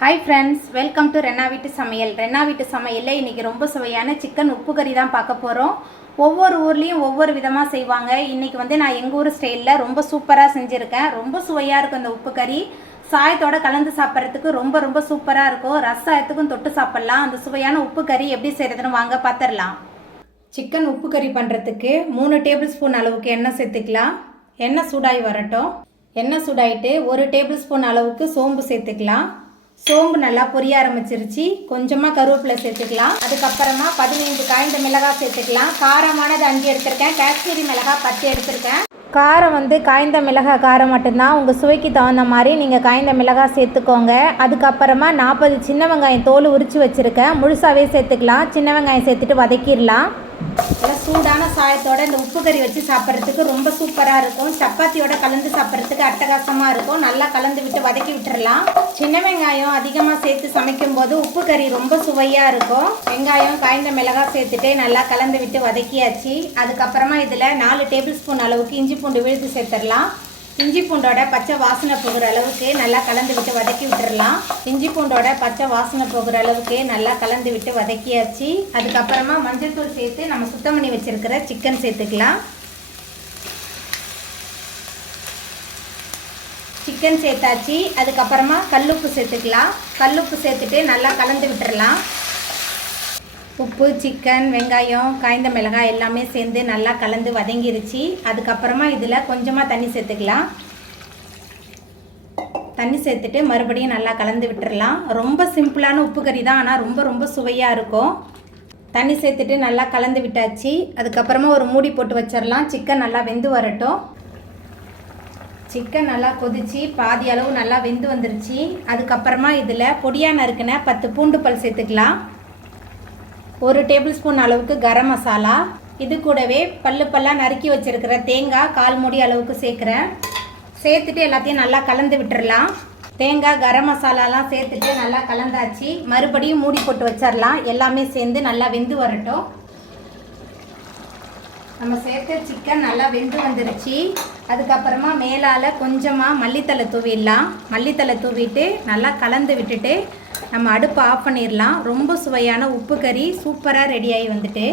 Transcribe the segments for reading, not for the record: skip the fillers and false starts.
High friends welcome to Rena Veetu Samayal Rena Veetu சமையல்ல இன்னைக்கு ரொம்ப சுவையான சிக்கன் உப்பு கறி தான் பார்க்க போறோம். ஒவ்வொரு ஊர்லயும் ஒவ்வொரு விதமா செய்வாங்க. இன்னைக்கு வந்து நான் எங்க ஊர் ஸ்டைல்ல ரொம்ப சூப்பரா செஞ்சிருக்கேன். ரொம்ப சுவையா இருக்கும் அந்த உப்பு கறி. சாயத்தோட கலந்து சாப்பிடுறதுக்கு ரொம்ப சூப்பரா இருக்கும். ரசத்துக்கும் தொட்டு சாப்பிடலாம். அந்த சுவையான உப்பு கறி எப்படி செய்யறதுன்னு வாங்க பாத்துறலாம். சிக்கன் உப்பு கறி பண்றதுக்கு 3 டேபிள் ஸ்பூன் அளவுக்கு எண்ணெய் சேர்த்துக்கலாம். எண்ணெய் சூடாகி வரட்டும். எண்ணெய் சூடாயிட்டு 1 டேபிள் ஸ்பூன் அளவுக்கு சோம்பு சேர்த்துக்கலாம். சோம்பு நல்லா பொரிய ஆரம்பிச்சிருச்சு. கொஞ்சமாக கருவேப்பிலை சேர்த்துக்கலாம். அதுக்கப்புறமா 15 காய்ந்த மிளகாய் சேர்த்துக்கலாம். காரமானது 5 எடுத்திருக்கேன். காஷ்மீரி மிளகாய் 10 எடுத்திருக்கேன். காரம் வந்து காய்ந்த மிளகாய் காரம் மட்டும்தான். உங்கள் சுவைக்கு தகுந்த மாதிரி நீங்கள் காய்ந்த மிளகாய் சேர்த்துக்கோங்க. அதுக்கப்புறமா 40 சின்ன வெங்காயம் தோல் உரித்து வச்சுருக்கேன். முழுசாகவே சேர்த்துக்கலாம். சின்ன வெங்காயம் சேர்த்துட்டு வதக்கிடலாம். நல்லா சூடான சாயத்தோட இந்த உப்பு கறி வச்சு சாப்பிட்றதுக்கு ரொம்ப சூப்பராக இருக்கும். சப்பாத்தியோட கலந்து சாப்பிட்றதுக்கு அட்டகாசமாக இருக்கும். நல்லா கலந்து விட்டு வதக்கி விட்டுறலாம். சின்ன வெங்காயம் அதிகமாக சேர்த்து சமைக்கும் போது உப்பு கறி ரொம்ப சுவையாக இருக்கும். வெங்காயம் காய்ந்த மிளகாய் சேர்த்துட்டு நல்லா கலந்து விட்டு வதக்கியாச்சு. அதுக்கப்புறமா இதில் 4 டேபிள் ஸ்பூன் அளவுக்கு இஞ்சி பூண்டு விழுது சேர்த்துடலாம். இஞ்சி பூண்டோட பச்சை வாசனை போகிற அளவுக்கு நல்லா கலந்து விட்டு வதக்கி விட்டுறலாம். இஞ்சி பூண்டோட பச்சை வாசனை போகிற அளவுக்கு நல்லா கலந்து விட்டு வதக்கியாச்சு. அதுக்கப்புறமா மஞ்சள் தூள் சேர்த்து நம்ம சுத்தம் பண்ணி வச்சிருக்கிற சிக்கன் சேர்த்துக்கலாம். சிக்கன் சேர்த்தாச்சு. அதுக்கப்புறமா கல்லுப்பு சேர்த்துக்கலாம். கல்லுப்பு சேர்த்துட்டு நல்லா கலந்து விட்டுறலாம். உப்பு, சிக்கன், வெங்காயம், காய்ந்த மிளகாய் எல்லாமே சேர்ந்து நல்லா கலந்து வதங்கிருச்சு. அதுக்கப்புறமா இதில் கொஞ்சமாக தண்ணி சேர்த்துக்கலாம். தண்ணி சேர்த்துட்டு மறுபடியும் நல்லா கலந்து விட்டுறலாம். ரொம்ப சிம்பிளான உப்பு கறி தான், ஆனால் ரொம்ப சுவையாக இருக்கும். தண்ணி சேர்த்துட்டு நல்லா கலந்து விட்டாச்சு. அதுக்கப்புறமா ஒரு மூடி போட்டு வச்சிடலாம். சிக்கன் நல்லா வெந்து வரட்டும். சிக்கன் நல்லா கொதிச்சு பாதி அளவு நல்லா வெந்து வந்துருச்சு. அதுக்கப்புறமா இதில் பொடியாக நறுக்கின 10 பூண்டு பல் சேர்த்துக்கலாம். 1 டேபிள் ஸ்பூன் அளவுக்கு கரம் மசாலா. இது கூடவே பல்லாக நறுக்கி வச்சிருக்கிற தேங்காய் 1/4 மூடி அளவுக்கு சேர்க்குறேன். சேர்த்துட்டு எல்லாத்தையும் நல்லா கலந்து விட்டுறலாம். தேங்காய், கரம் மசாலாலாம் சேர்த்துட்டு நல்லா கலந்தாச்சு. மறுபடியும் மூடி போட்டு வச்சிடலாம். எல்லாமே சேர்ந்து நல்லா வெந்து வரட்டும். நம்ம சேர்த்த சிக்கன் நல்லா வெந்து வந்துருச்சு. அதுக்கப்புறமா மேலால் கொஞ்சமாக மல்லித்தலை தூவிடலாம். மல்லித்தலை தூவிட்டு நல்லா கலந்து விட்டுட்டு நம்ம அடுப்பை ஆஃப் பண்ணிடலாம். ரொம்ப சுவையான உப்பு கறி சூப்பராக ரெடி ஆகி வந்துட்டு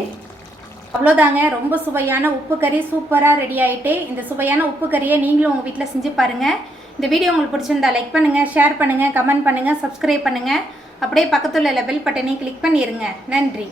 அவ்வளோதாங்க. ரொம்ப சுவையான உப்பு கறி சூப்பராக ரெடி ஆகிட்டு. இந்த சுவையான உப்பு கறியை நீங்களும் உங்கள் வீட்டில் செஞ்சு பாருங்கள். இந்த வீடியோ உங்களுக்கு பிடிச்சிருந்தா லைக் பண்ணுங்கள், ஷேர் பண்ணுங்கள், கமெண்ட் பண்ணுங்கள், சப்ஸ்கிரைப் பண்ணுங்கள். அப்படியே பக்கத்தில் உள்ள பெல் பட்டனையும் கிளிக் பண்ணிடுங்க. நன்றி.